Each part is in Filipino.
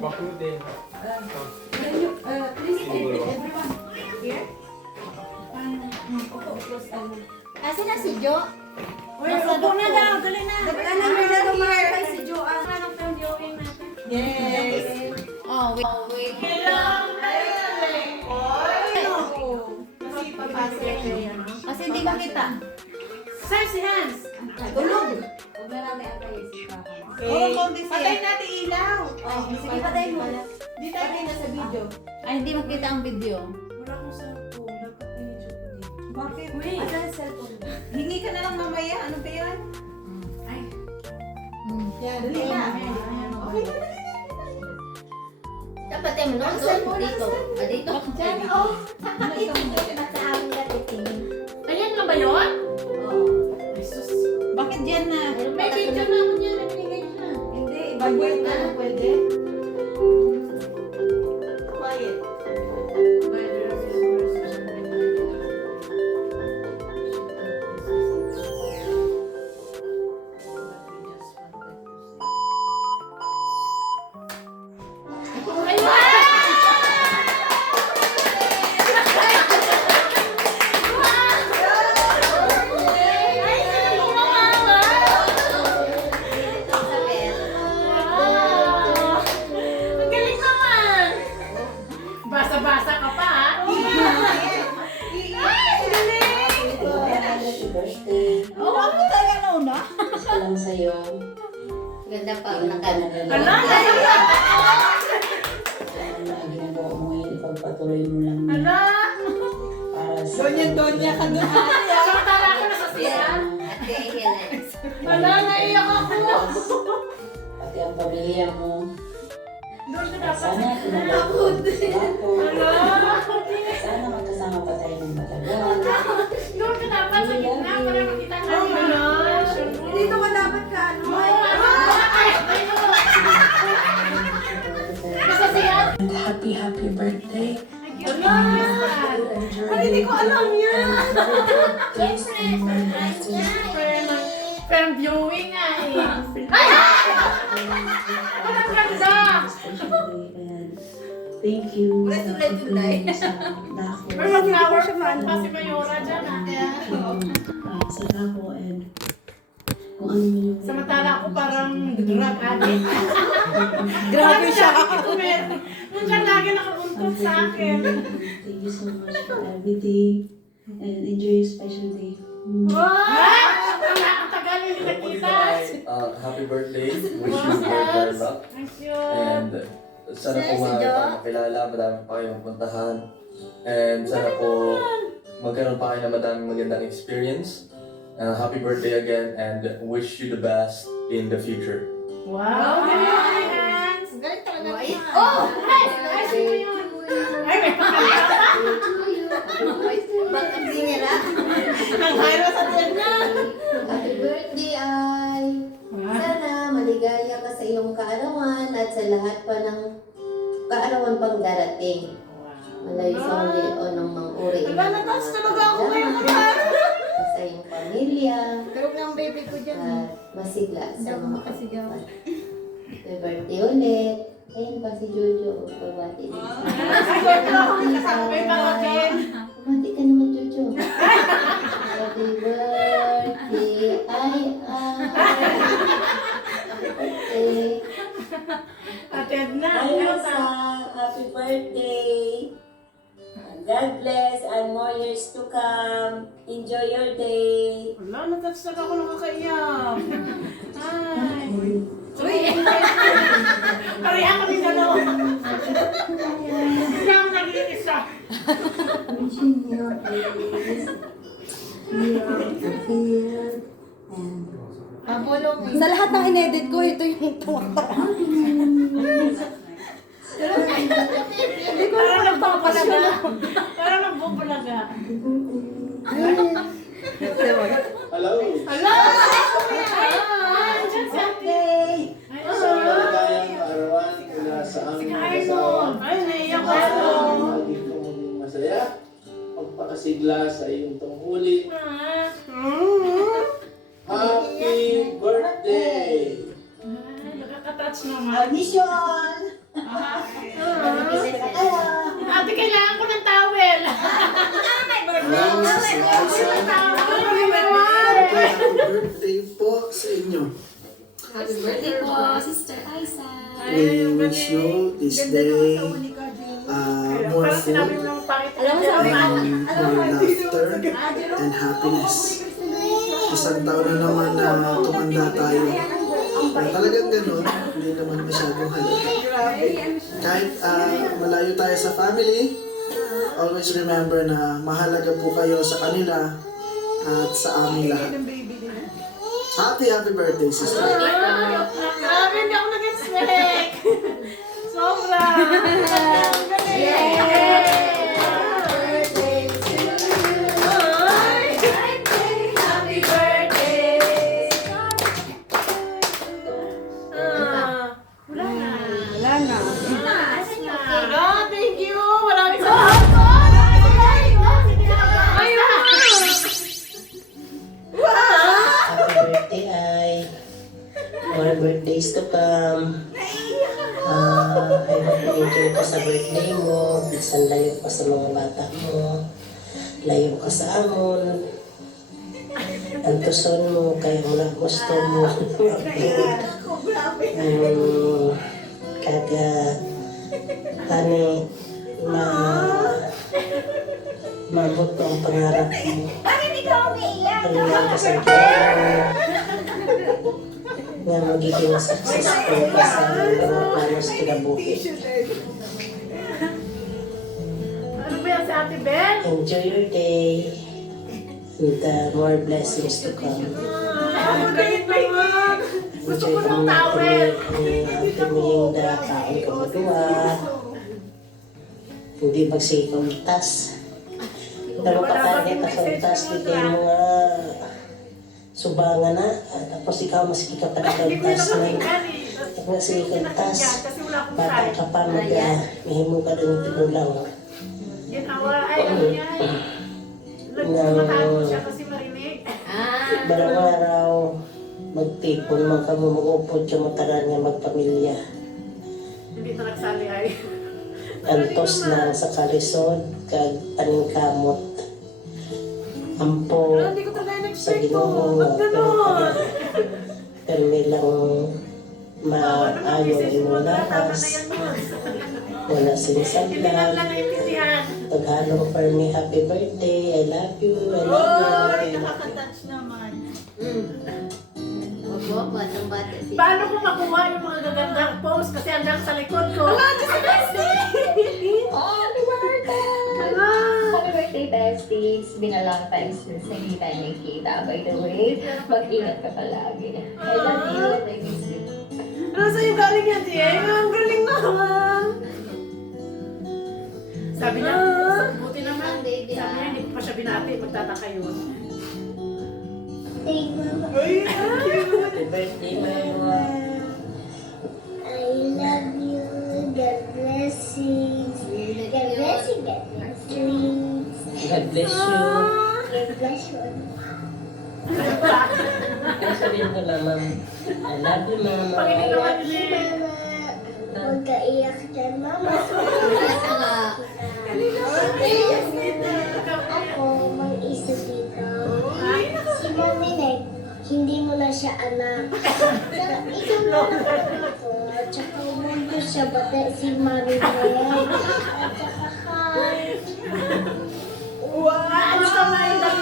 Can you please everyone here? Asan na si Jo? Upo na daw, dali na. Wala na may lumakay si Joanne. Anong film viewing natin? Yes. Oh, wait. Kasi papasok kayo. Kasi hindi makita. Sir, si Hans! Tulog. Huwag na natin ang tayo sa Patay natin ilaw. Oh, sige, patay mo. Di tayo na sa video. Ay, hindi makita ang video. Wala akong cellphone. Nagka-picture ko dito. Bakit? Wait. Asan ang cellphone? Hingi ka na lang mamaya. Ano ba yan? Ay. Yan, dali na. Okay. Dapat tayo mo doon. Dito. Dito. Diyan, oh. Ayan na ba yun? Oh. Ay, sus. Bakit dyan na? May video na ako niya. Nabinigay siya. Hindi, ibagay na. Pwede? Quiet. Ang galing naman! Basa-basa ka pa, ha? Happy birthday. Oh, ako talaga nauna. Gusto lang sa'yo. Ganda pa. Ala, Ano na ginagawa mo ngayon, ipagpatuloy mo lang Ala! para sa... Donya ka doon. Samantala ako nasasiyan. Ate Helen. Ala, naiyak ako! Pati ang pamilya mo. Doon ka dapat Sana sa tinagapon. Ala! Sana magkasama pa tayo ng matagal. Doon ka dapat sa gitna para makita natin. Dito ka dapat ka, ano? Nasasiyan? And happy birthday. Ala! Ay, hindi ko alam yan. Please, and more blessings. Pero viewing nga eh. Ay! Ang ganda! And thank you. Ulit, Nay. Pero mag-flower pa si Mayora dyan ah. Sa dako and kung ano man yung... Samantala ako parang drug addict. Grabe siya. Nung siya lagi nakabuntot sa akin. Thank you so much for everything. And enjoy your special day. Wow! Ang tagal hindi nakita. Happy birthday. Wish you very luck. Ang cute. And sana po marami pang makilala, madami pa kayong puntahan. And sana po magkaroon pa kayo ng madaming magandang experience. Happy birthday again and wish you the best in the future. Wow! Galing, Hans! Galing talaga. Oh! Ay! Ay, sino yun? Ay, may pakala. Bakit singer ah? Ang hayro sa tiyan niya. Happy birthday, Ay! Sana maligaya ka sa iyong kaarawan at sa lahat pa ng kaarawan pang darating. Malay sa o ng mga uri. Wala na, touch talaga ako ngayon. Sa iyong pamilya. Tulog ng baby ko dyan. At masigla sa Hindi ako mga makasigaw. kapatid. Happy birthday ulit. Ayun pa si Jojo. Babati din. Siguro na ako kasama may pangagin. Babati ka naman, Jojo. Happy birthday, Ay. Birthday. Ate Edna, Hi, ano Elsa. ta? Happy birthday. God bless and more years to come. Enjoy your day. Wala, natouch na ako nakakaiyak. Ay. Uy! Pari ako din dalawa. Hindi ako nag-iisa. Wishing you a peace, fear, and Sa lahat ng inedit ko, ito yung tuwang-tawa. Hindi ko Parang alam nagbubulaga. Parang nagbubulaga. Hello! Hala! Ay, dyan si Ate. Ay, Sa maligayang arawan mula sa aming Ay, mag-asawa. Ay, naiyak ako. Lagi kong maging masaya. Pagpakasigla sa iyong tungkulin. Ah. Happy birthday! Ay, nakaka-touch naman. Mission! si Aiza. Happy birthday po sa inyo. Happy birthday po, Sister Aiza. We wish you this day more food, more laughter, and happiness. Isang taon na naman na tumanda tayo. Talagang ganun, hindi naman masyadong halata. Kahit malayo tayo sa family, always remember na mahalaga po kayo sa kanila at sa aming lahat. Happy birthday, sister. Grabe, hindi ako nag-expect. Sobra. Thank you. Maraming salamat. Happy birthday, Ay. More birthdays to come. I hope na-enjoy ka sa birthday mo. Bisan layo ka sa mga bata mo. Layo ka sa amon. Antuson mo, kaya mo na gusto mo. Kaga, ani, mabot ko ang pangarap mo. Bakit ikaw umiiyak? Palihan ka sa Diyos. Nga magiging successful ka sa mga planos kinabuhi. Ano ba yan si Ate Bel? Enjoy your day and more blessings to come. Ang galit naman. Gusto ko ng towel. Ang tumingin na kaon ka magduwa. Hindi magsikaw tas. Pero kapagay ka sa tas, hindi kayo mga subangan na. Tapos ikaw maski ka pa tas na. Tapos ikaw tas, bata ka pa mahimu ka doon tigulang. Ginawa ay ano yan. Nagmatago siya kasi marinig. Barang araw, magtipon man ka mo mag-upod siya mataran niya magpamilya. Hindi na nagsali ay. Antos na sa kalisod, kag paningkamot. Ampo Hindi ko talaga sa na-expect Ginoo ko. Ba't gano'n? pero nilang maayo mo Tama na lakas. yan yun. Wala Hindi na sinisagdan. lang naintindihan. Paghalong for me, happy birthday, I love you, I love you. Oy, nakaka-touch naman. Wag mo, batang-bata si... Paano ko makuha yung mga gagandang post kasi hanggang sa likod ko? Oh, happy birthday! Happy birthday, besties! It's been a long time since hindi tayo nakikita. By the way, mag-ingat ka palagi. I love you and I miss you. Ano sa'yo galing yan, Diego? Ang galing naman! Sabi niya, buti naman. Sabi niya, hindi ko pa siya binati. Magtataka yun. Thank you. Uy, Happy birthday, Mama. I love you. God bless you. God bless you. God bless you. God bless you. God bless you. Ano sabihin ko naman? I love you, Mama. Pakinig naman din. Mama, huwag ka iyak dyan, Mama. Ako, mag-isa dito. Si Mami Neg, hindi mo na siya anak. Ikaw na lang ako. Tsaka umundo siya, bata si Mami Neg. At tsaka hi. Ano ka maindang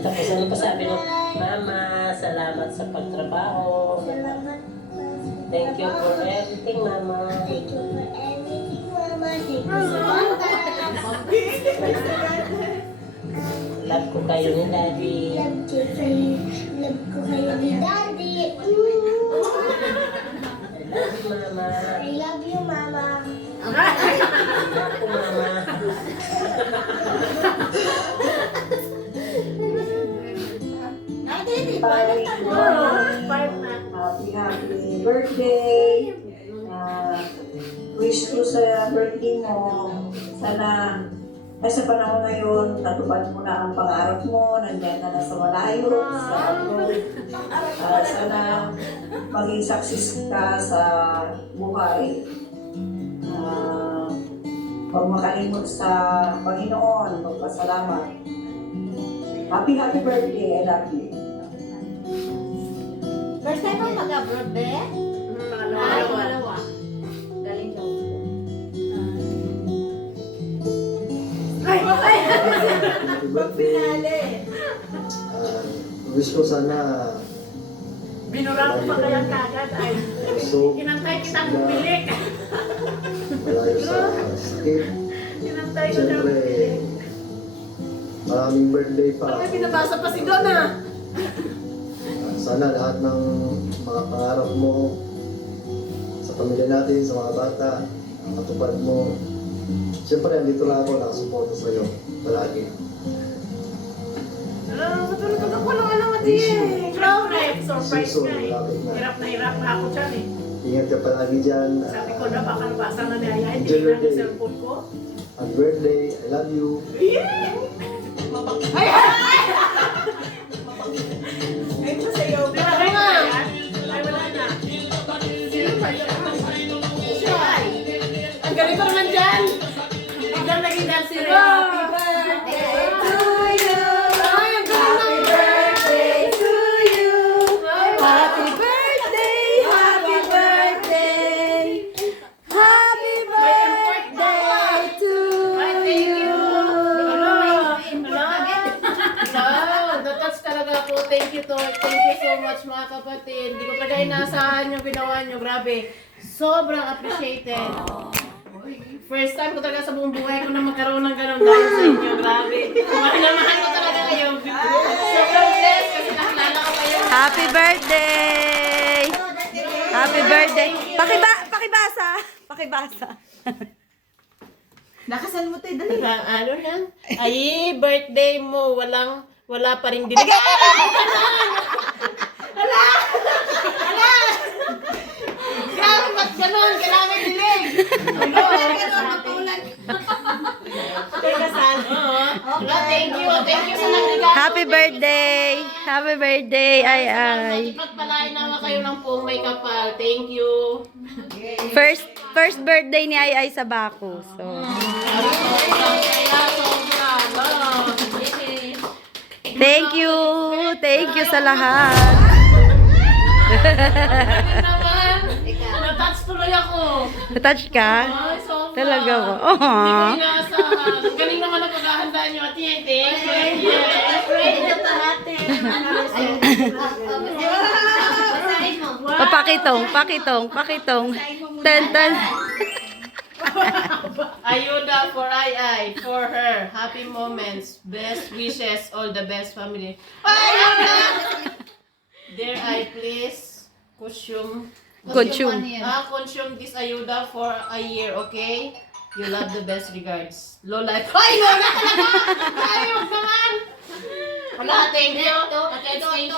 Tapos ano pa sabi nung, Mama, salamat sa pagtrabaho. Salamat. Thank you for everything, Mama. Thank you for everything, Mama. Thank you so much. Love ko kayo ni Daddy. Love ko kayo ni Daddy. Love you, Mama. I love you, Mama. Love ko, Mama. Happy birthday. Wish ko sa birthday mo, sana sa panahon ngayon, natupad mo na ang pangarap mo, nandiyan na sa malayo, sa abroad. Sana maging success ka sa buhay. Huwag makalimot sa Panginoon. Magpasalamat. Happy birthday. I love you. First time mo mag-abroad, be? Dalawa. Galing siya. Happy birthday. Wish ko sana Binura ko pa kaya kagad ay gusto kinantay kitang bumili. malayo sa sakit. Kinantay ko na Siyempre, bumili. maraming birthday pa. May pinabasa pa si Donna. Sana lahat ng mga pangarap mo sa pamilya natin, sa mga bata, matupad mo. Siyempre, andito lang ako, nakasuporta sa iyo palagi. Matulog ko lang alam at surprise Season, nga eh. malapit na. Hirap na ako dyan eh. Ingat ka palagi dyan. Sabi ko na baka nabasa na ni Aya, Enjoy hindi your na day. ang cellphone ko. Happy birthday, I love you. Ay! Ay, sa'yo. Ay, nga. Ay, wala na. Sino ba yun? Siya ay. Ang galing ko naman dyan. Biglang naging dancer. Happy birthday to you. Ay, ang galing na. Happy birthday! Happy birthday! Happy birthday to you! Natats talaga ako. Thank you so much mga kapatid. Hindi ko talaga inaasahan yung ginawa nyo. Grabe. Sobrang appreciated. First time ko talaga sa buong buhay ko na magkaroon ng ganun dahil sa inyo. Grabe. Mahal na mahal ko talaga kayo. Sobrang blessed kasi nakilala ko kayo. Happy birthday! Happy birthday! Pakibasa! Pakibasa! Nakasan mo tayo, dali. Ano yan? Ay, birthday mo. Wala pa rin dinig. Hala! Grabe, ba't ganun? Kailangan dinig. Ano? Teka, saan? Hala, thank you. Thank you sa nagregalo. Happy birthday! Happy birthday! Ay. Pagpalain naman kayo ng pong may kapal. Thank you. First birthday ni Ay sa Baco. So, thank you! Thank you sa lahat. Natouch tuloy ako. Natouch ka? Ay, sobra. Talaga ba? Hindi ko inaasahan. Galing naman ang paghahandaan nyo at yan. Thank you. Ready na parate. Pakitong. Tan. Ayuda for Ai, for her. Happy moments. Best wishes. All the best family. Ayuda! Dear Ai, please. Consume this ayuda for a year, okay? You love the best regards. Lola. Ay, Lola talaga! Ayok naman! Wala, thank you. Thank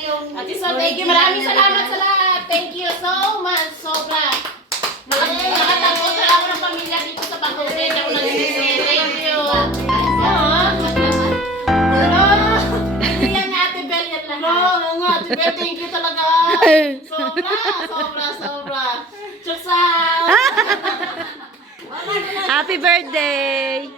you. Ate Sol, thank you. Maraming salamat sa lahat. Thank you so much. Sobra. Nakatangkot na ako ng pamilya dito sa Pangkutay. Ako nagsisisi. Thank you. Hindi yan Ate Bel yan lang. Oo nga, Ate Bel, thank you talaga. Sobra. Chuksa! Happy birthday!